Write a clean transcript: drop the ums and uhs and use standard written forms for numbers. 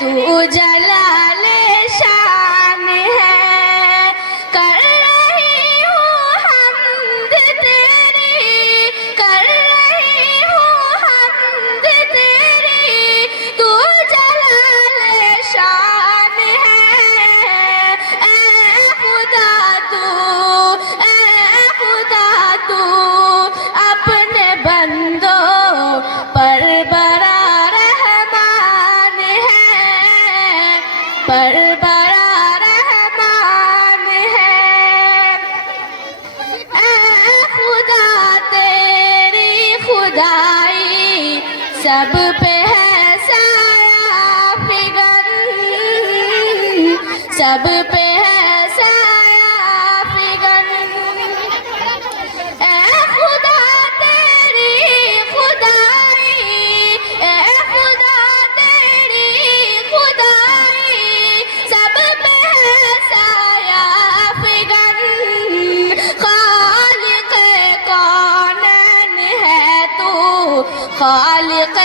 تو جلال شان ہے، کر رہی ہوں حمد تیری، کر رہی ہوں حمد تیری، تو جلال شان ہے۔ اے خدا تو اپنے بندوں پر بڑا رحمان ہے، پر بڑا رحمان ہے۔ اے خدا تیری خدائی سب پہ ہے سایہ فگن، سب پہ ہے سایہ فگن۔ اے خدا تیری خدائی، اے خدا تیری خدائی سب پہ ہے سایہ فگن۔ خالق کونین ہے تو، خالق